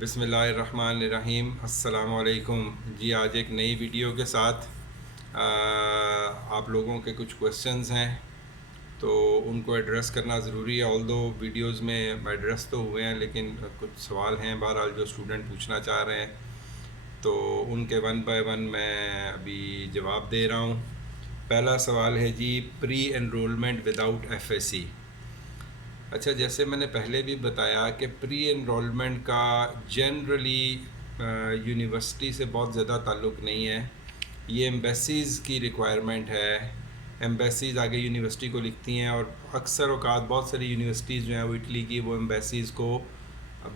بسم اللہ الرحمن الرحیم، السلام علیکم جی۔ آج ایک نئی ویڈیو کے ساتھ آپ لوگوں کے کچھ کویسچنز ہیں تو ان کو ایڈریس کرنا ضروری ہے۔ آل دو ویڈیوز میں ایڈریس تو ہوئے ہیں لیکن کچھ سوال ہیں بہرحال جو اسٹوڈنٹ پوچھنا چاہ رہے ہیں تو ان کے ون بائی ون میں ابھی جواب دے رہا ہوں۔ پہلا سوال ہے جی، pre enrollment without F S C. اچھا، جیسے میں نے پہلے بھی بتایا کہ پری انرولمنٹ کا جنرلی یونیورسٹی سے بہت زیادہ تعلق نہیں ہے، یہ ایمبیسیز کی ریکوائرمنٹ ہے۔ ایمبیسیز آگے یونیورسٹی کو لکھتی ہیں اور اکثر اوقات بہت ساری یونیورسٹیز جو ہیں وہ اٹلی کی، وہ ایمبیسیز کو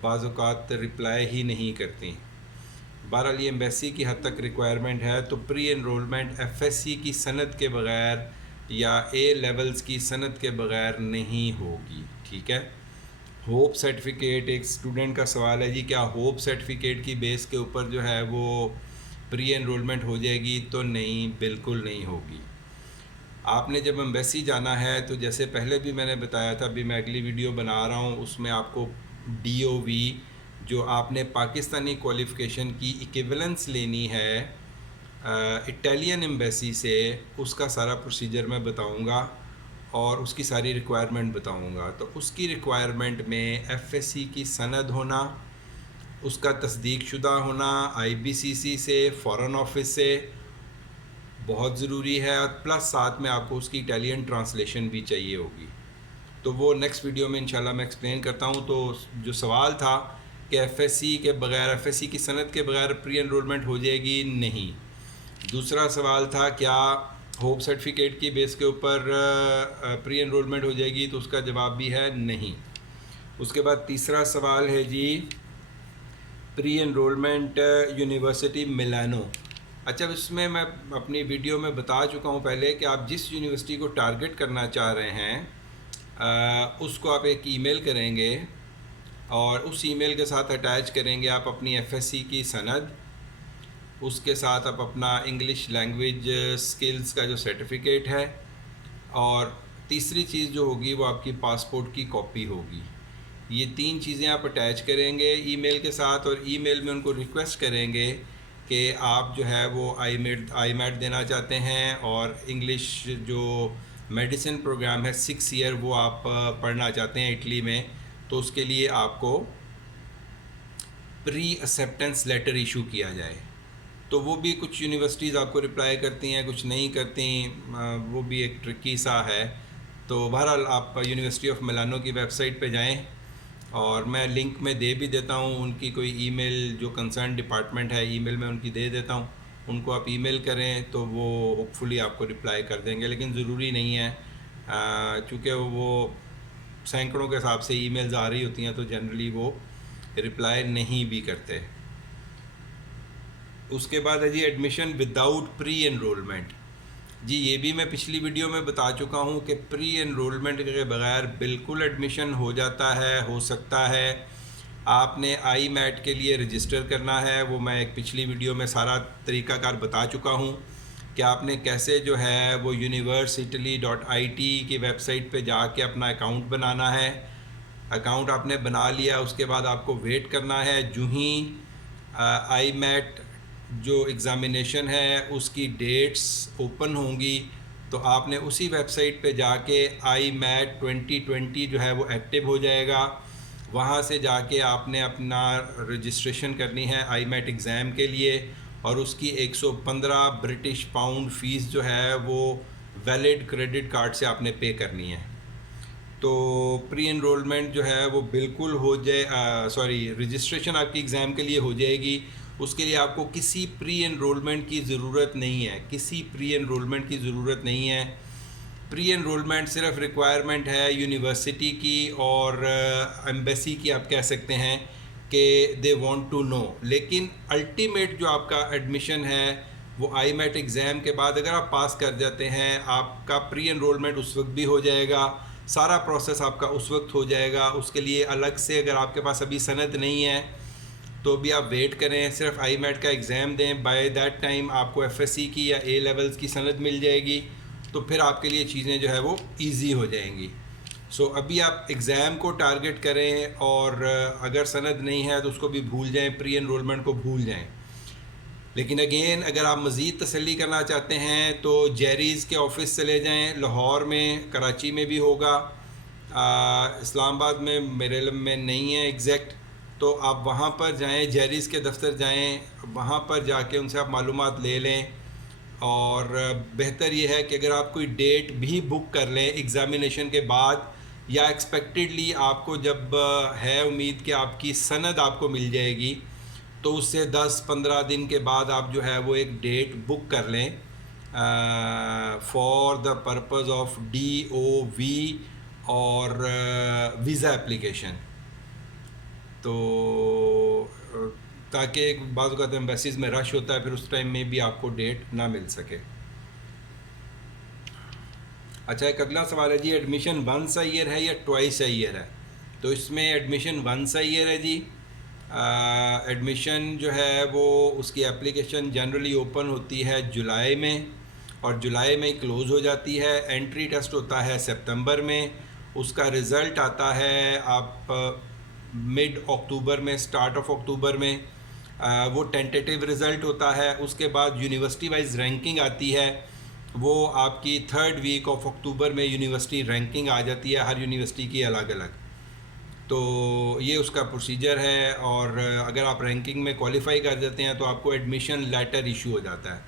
بعض اوقات رپلائی ہی نہیں کرتی۔ بہرحال یہ ایمبیسی کی حد تک ریکوائرمنٹ ہے، تو پری انرولمنٹ ایف ایس سی کی سند کے بغیر یا اے لیولز کی سند کے بغیر نہیں ہوگی، ٹھیک ہے۔ ہوپ سرٹیفکیٹ، ایک اسٹوڈنٹ کا سوال ہے جی، کیا ہوپ سرٹیفکیٹ کی بیس کے اوپر جو ہے وہ پری انرولمنٹ ہو جائے گی؟ تو نہیں، بالکل نہیں ہوگی۔ آپ نے جب ایمبیسی جانا ہے تو جیسے پہلے بھی میں نے بتایا تھا، ابھی میں اگلی ویڈیو بنا رہا ہوں، اس میں آپ کو ڈی او وی جو آپ نے پاکستانی کوالیفیکیشن کی ایکویولنس لینی ہے اٹالین ایمبیسی سے، اس کا سارا پروسیجر میں بتاؤں گا اور اس کی ساری ریکوائرمنٹ بتاؤں گا۔ تو اس کی ریکوائرمنٹ میں ایف ایس سی کی سند ہونا، اس کا تصدیق شدہ ہونا آئی بی سی سی سے، فارن آفس سے، بہت ضروری ہے، اور پلس ساتھ میں آپ کو اس کی اٹالین ٹرانسلیشن بھی چاہیے ہوگی۔ تو وہ نیکسٹ ویڈیو میں انشاءاللہ میں ایکسپلین کرتا ہوں۔ تو جو سوال تھا کہ ایف ایس سی کے بغیر، ایف ایس سی کی سند کے بغیر پری انرولمنٹ ہو جائے گی؟ نہیں۔ دوسرا سوال تھا کیا ہوپ سرٹیفکیٹ کی بیس کے اوپر پری انرولمنٹ ہو جائے گی؟ تو اس کا جواب بھی ہے نہیں۔ اس کے بعد تیسرا سوال ہے جی، پری انرولمنٹ یونیورسٹی ملانو۔ اچھا، اس میں اپنی ویڈیو میں بتا چکا ہوں پہلے کہ آپ جس یونیورسٹی کو ٹارگٹ کرنا چاہ رہے ہیں اس کو آپ ایک ای میل کریں گے اور اس ای میل کے ساتھ اٹیچ کریں گے آپ اپنی ایف ایس سی کی سند، اس کے ساتھ آپ اپنا انگلش لینگویج سکلز کا جو سرٹیفکیٹ ہے، اور تیسری چیز جو ہوگی وہ آپ کی پاسپورٹ کی کاپی ہوگی۔ یہ تین چیزیں آپ اٹیچ کریں گے ای میل کے ساتھ، اور ای میل میں ان کو ریکویسٹ کریں گے کہ آپ جو ہے وہ آئی میٹ دینا چاہتے ہیں، اور انگلش جو میڈیسن پروگرام ہے 6 ایئر وہ آپ پڑھنا چاہتے ہیں اٹلی میں، تو اس کے لیے آپ کو پری ایکسیپٹنس لیٹر ایشو کیا جائے۔ تو وہ بھی کچھ یونیورسٹیز آپ کو رپلائی کرتی ہیں، کچھ نہیں کرتی، وہ بھی ایک ٹرکی سا ہے۔ تو بہرحال آپ یونیورسٹی آف ملانو کی ویب سائٹ پہ جائیں، اور میں لنک میں دے بھی دیتا ہوں ان کی کوئی ای میل جو کنسرن ڈپارٹمنٹ ہے، ای میل میں ان کی دے دیتا ہوں، ان کو آپ ای میل کریں تو وہ ہوپ فلی آپ کو رپلائی کر دیں گے، لیکن ضروری نہیں ہے چونکہ وہ سینکڑوں کے حساب سے ای میلز آ رہی ہوتی ہیں تو جنرلی وہ رپلائی نہیں بھی کرتے۔ اس کے بعد ہے جی، ایڈمیشن وداؤٹ پری انرولمنٹ۔ جی یہ بھی میں پچھلی ویڈیو میں بتا چکا ہوں کہ پری انرولمنٹ کے بغیر بالکل ایڈمیشن ہو جاتا ہے، ہو سکتا ہے۔ آپ نے آئی میٹ کے لیے رجسٹر کرنا ہے، وہ میں ایک پچھلی ویڈیو میں سارا طریقہ کار بتا چکا ہوں کہ آپ نے کیسے جو ہے وہ university.it کی ویب سائٹ پہ جا کے اپنا اکاؤنٹ بنانا ہے۔ اکاؤنٹ آپ نے بنا لیا، اس کے بعد آپ کو ویٹ کرنا ہے، جو ہی آئی میٹ جو ایگزامینیشن ہے اس کی ڈیٹس اوپن ہوں گی تو آپ نے اسی ویب سائٹ پہ جا کے آئی میٹ 2020 جو ہے وہ ایکٹیو ہو جائے گا، وہاں سے جا کے آپ نے اپنا رجسٹریشن کرنی ہے آئی میٹ ایگزام کے لیے، اور اس کی 115 برٹش پاؤنڈ فیس جو ہے وہ ویلڈ کریڈٹ کارڈ سے آپ نے پے کرنی ہے۔ تو پری انرولمنٹ جو ہے وہ بالکل ہو جائے، رجسٹریشن آپ کی ایگزام کے لیے ہو جائے گی، اس کے لیے آپ کو کسی پری انرولمنٹ کی ضرورت نہیں ہے، کسی پری انرولمنٹ کی ضرورت نہیں ہے۔ پری انرولمنٹ صرف ریکوائرمنٹ ہے یونیورسٹی کی اور ایمبیسی کی، آپ کہہ سکتے ہیں کہ دے وانٹ ٹو نو، لیکن الٹیمیٹ جو آپ کا ایڈمیشن ہے وہ آئی میٹ ایگزام کے بعد اگر آپ پاس کر جاتے ہیں، آپ کا پری انرولمنٹ اس وقت بھی ہو جائے گا، سارا پروسیس آپ کا اس وقت ہو جائے گا۔ اس کے لیے الگ سے اگر آپ کے پاس ابھی سند نہیں ہے تو بھی آپ ویٹ کریں، صرف آئی میٹ کا ایگزام دیں، بائی دیٹ ٹائم آپ کو ایف ایس سی کی یا اے لیولز کی سند مل جائے گی، تو پھر آپ کے لیے چیزیں جو ہے وہ ایزی ہو جائیں گی۔ سو ابھی آپ ایگزام کو ٹارگٹ کریں، اور اگر سند نہیں ہے تو اس کو بھی بھول جائیں، پری انرولمنٹ کو بھول جائیں. لیکن اگین اگر آپ مزید تسلی کرنا چاہتے ہیں تو جیریز کے آفس چلے جائیں، لاہور میں، کراچی میں بھی ہوگا، اسلام آباد میں میرے علم میں نہیں ہے ایگزیکٹ. تو آپ وہاں پر جائیں، جیریز کے دفتر جائیں، وہاں پر جا کے ان سے آپ معلومات لے لیں. اور بہتر یہ ہے کہ اگر آپ کوئی ڈیٹ بھی بک کر لیں ایگزامینیشن کے بعد، یا ایکسپیکٹڈلی آپ کو جب ہے امید کہ آپ کی سند آپ کو مل جائے گی، تو اس سے 10-15 دن کے بعد آپ جو ہے وہ ایک ڈیٹ بک کر لیں for the purpose of DOV اور ویزا اپلیکیشن. تو تاکہ بعض اوقات ایمبیسیز میں رش ہوتا ہے، پھر اس ٹائم میں بھی آپ کو ڈیٹ نہ مل سکے. اچھا، ایک اگلا سوال ہے جی، ایڈمیشن ونس اے ایئر ہے یا ٹوائس اے ایئر ہے؟ تو اس میں ایڈمیشن ونس اے ایئر ہے جی. ایڈمیشن جو ہے وہ اس کی اپلیکیشن جنرلی اوپن ہوتی ہے جولائی میں، اور جولائی میں کلوز ہو جاتی ہے. انٹری ٹیسٹ ہوتا ہے سپتمبر میں، اس کا رزلٹ آتا ہے آپ مڈ اکتوبر میں، سٹارٹ آف اکتوبر میں. وہ ٹینٹیٹیو رزلٹ ہوتا ہے. اس کے بعد یونیورسٹی وائز رینکنگ آتی ہے، وہ آپ کی 3rd ویک آف اکتوبر میں یونیورسٹی رینکنگ آ جاتی ہے، ہر یونیورسٹی کی الگ الگ. تو یہ اس کا پروسیجر ہے، اور اگر آپ رینکنگ میں کوالیفائی کر جاتے ہیں تو آپ کو ایڈمیشن لیٹر ایشو ہو جاتا ہے.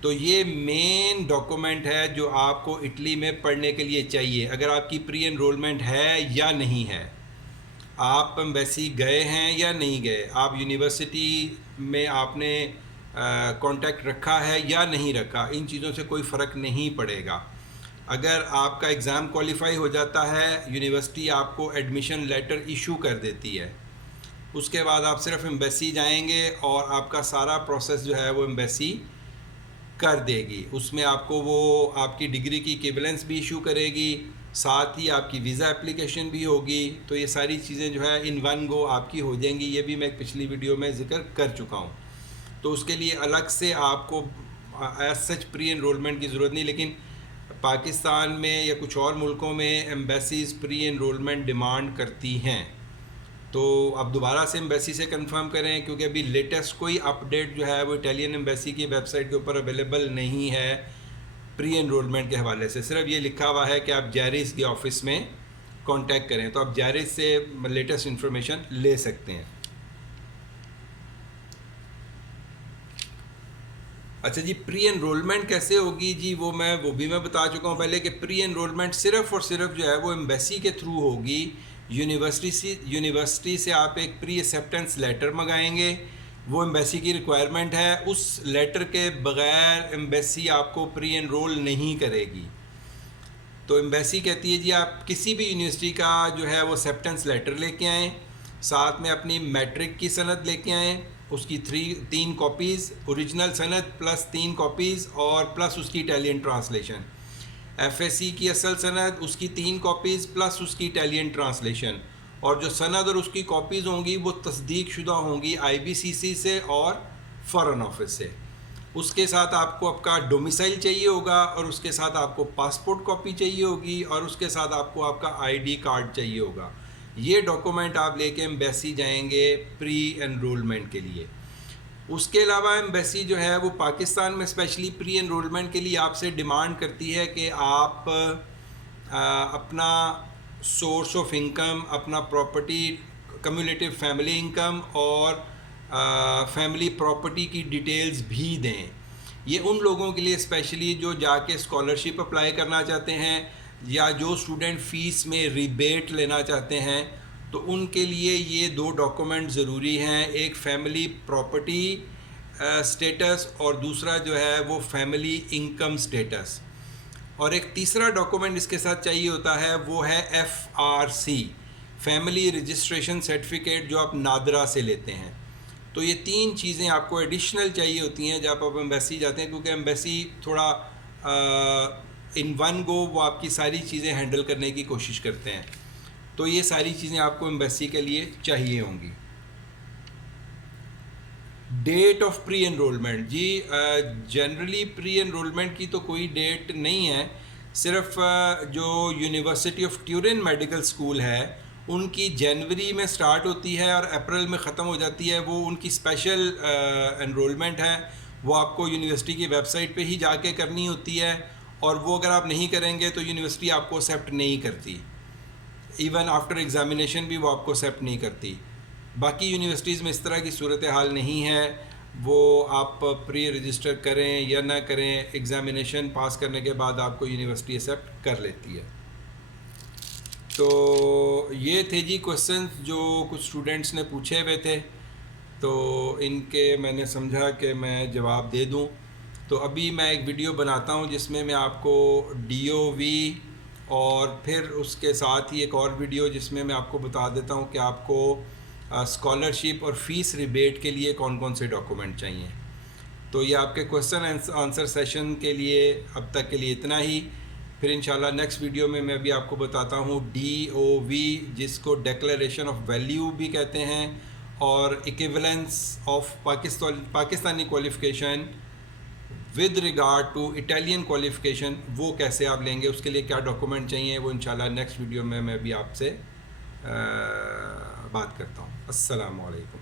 تو یہ مین ڈاکومنٹ ہے جو آپ کو اٹلی میں پڑھنے کے لیے چاہیے، اگر آپ کی پری انرولمنٹ ہے یا نہیں ہے، آپ ایمبیسی گئے ہیں یا نہیں گئے، آپ یونیورسٹی میں آپ نے کانٹیکٹ رکھا ہے یا نہیں رکھا، ان چیزوں سے کوئی فرق نہیں پڑے گا. اگر آپ کا ایگزام کوالیفائی ہو جاتا ہے، یونیورسٹی آپ کو ایڈمیشن لیٹر ایشو کر دیتی ہے. اس کے بعد آپ صرف ایمبیسی جائیں گے اور آپ کا سارا پروسیس جو ہے وہ ایمبیسی کر دے گی. اس میں آپ کو وہ آپ کی ڈگری کی ایکویولنس بھی ایشو کرے گی، ساتھ ہی آپ کی ویزا اپلیکیشن بھی ہوگی. تو یہ ساری چیزیں جو ہے ان ون گو آپ کی ہو جائیں گی. یہ بھی میں ایک پچھلی ویڈیو میں ذکر کر چکا ہوں. تو اس کے لیے الگ سے آپ کو ایز سچ پری انرولمنٹ کی ضرورت نہیں، لیکن پاکستان میں یا کچھ اور ملکوں میں ایمبیسیز پری انرولمنٹ ڈیمانڈ کرتی ہیں. تو اب دوبارہ سے ایمبیسی سے کنفرم کریں، کیونکہ ابھی لیٹسٹ کوئی اپڈیٹ جو ہے وہ اٹالین ایمبیسی کی ویب سائٹ کے اوپر اویلیبل نہیں ہے پری انرولمنٹ کے حوالے سے. صرف یہ لکھا ہوا ہے کہ آپ جیریز کے آفس میں کانٹیکٹ کریں، تو آپ جیریز سے لیٹسٹ انفارمیشن لے سکتے ہیں. اچھا جی، پری انرولمنٹ کیسے ہوگی جی؟ وہ بھی میں بتا چکا ہوں پہلے کہ پری انرولمنٹ صرف اور صرف جو ہے وہ ایمبیسی کے تھرو ہوگی. یونیورسٹی سے آپ ایک پری ایکسیپٹنس لیٹر منگائیں گے، وہ ایمبیسی کی ریکوائرمنٹ ہے. اس لیٹر کے بغیر ایمبیسی آپ کو پری انرول نہیں کرے گی. تو ایمبیسی کہتی ہے جی آپ کسی بھی یونیورسٹی کا جو ہے وہ ایکسیپٹنس لیٹر لے کے آئیں، ساتھ میں اپنی میٹرک کی سند لے کے آئیں، اس کی 3 کاپیز، اوریجنل سند پلس 3 کاپیز اور پلس اس کی اٹالین ٹرانسلیشن. FSC کی اصل سند، اس کی 3 کاپیز پلس اس کی اٹالین ٹرانسلیشن. اور جو سند اور اس کی کاپیز ہوں گی وہ تصدیق شدہ ہوں گی IBCC سے اور فارن آفس سے. اس کے ساتھ آپ کو آپ کا ڈومیسائل چاہیے ہوگا، اور اس کے ساتھ آپ کو پاسپورٹ کاپی چاہیے ہوگی، اور اس کے ساتھ آپ کو آپ کا ID کارڈ چاہیے ہوگا. یہ ڈاکومنٹ آپ لے کے ایمبیسی جائیں گے پری انرولمنٹ کے لیے. اس کے علاوہ ایمبیسی جو ہے وہ پاکستان میں اسپیشلی پری انرولمنٹ کے لیے آپ سے ڈیمانڈ کرتی ہے کہ آپ اپنا سورس آف انکم، اپنا پراپرٹی، کمیولیٹیو فیملی انکم اور فیملی پراپرٹی کی ڈیٹیلز بھی دیں. یہ ان لوگوں کے لیے اسپیشلی جو جا کے اسکالرشپ اپلائی کرنا چاہتے ہیں یا جو اسٹوڈنٹ فیس میں ریبیٹ لینا چاہتے ہیں، تو ان کے لیے یہ 2 ڈاکومنٹ ضروری ہیں. ایک فیملی پراپرٹی سٹیٹس اور دوسرا جو ہے وہ فیملی انکم سٹیٹس. اور ایک تیسرا ڈاکومنٹ اس کے ساتھ چاہیے ہوتا ہے، وہ ہے FRC، فیملی رجسٹریشن سرٹیفکیٹ، جو آپ نادرا سے لیتے ہیں. تو یہ 3 چیزیں آپ کو ایڈیشنل چاہیے ہوتی ہیں جب آپ ایمبیسی جاتے ہیں، کیونکہ ایمبیسی تھوڑا ان ون گو وہ آپ کی ساری چیزیں ہینڈل کرنے کی کوشش کرتے ہیں. تو یہ ساری چیزیں آپ کو ایمبیسی کے لیے چاہیے ہوں گی. ڈیٹ آف پری انرولمنٹ جی، جنرلی پری انرولمنٹ کی تو کوئی ڈیٹ نہیں ہے، صرف جو university of Turin medical school ہے ان کی جنوری میں سٹارٹ ہوتی ہے اور اپریل میں ختم ہو جاتی ہے. وہ ان کی اسپیشل انرولمنٹ ہے, وہ آپ کو یونیورسٹی کی ویب سائٹ پہ ہی جا کے کرنی ہوتی ہے, اور وہ اگر آپ نہیں کریں گے تو یونیورسٹی آپ کو ایکسیپٹ نہیں کرتی. ایون آفٹر ایگزامینیشن بھی وہ آپ کو ایکسیپٹ نہیں کرتی. باقی یونیورسٹیز میں اس طرح کی صورتحال نہیں ہے. وہ آپ پری رجسٹر کریں یا نہ کریں, ایگزامینیشن پاس کرنے کے بعد آپ کو یونیورسٹی ایکسیپٹ کر لیتی ہے. تو یہ تھے جی کوشچنس جو کچھ اسٹوڈنٹس نے پوچھے ہوئے تھے, تو ان کے میں نے سمجھا کہ میں جواب دے دوں. تو ابھی میں ایک ویڈیو بناتا ہوں جس میں آپ کو ڈی او وی اور پھر اس کے ساتھ ہی ایک اور ویڈیو جس میں آپ کو بتا دیتا ہوں کہ آپ کو اسکالرشپ اور فیس ریبیٹ کے لیے کون کون سے ڈاکومنٹ چاہیے. تو یہ آپ کے کویسچن آنسر سیشن کے لیے اب تک کے لیے اتنا ہی. پھر انشاءاللہ نیکسٹ ویڈیو میں بھی آپ کو بتاتا ہوں ڈی او وی, جس کو ڈیکلیریشن آف ویلیو بھی کہتے ہیں, اور equivalence of Pakistani qualification with regard to Italian qualification, وہ کیسے آپ لیں گے, اس کے لیے کیا ڈاکومنٹ چاہیے, وہ انشاءاللہ نیکسٹ ویڈیو میں بھی آپ سے بات کرتا ہوں. السلام علیکم.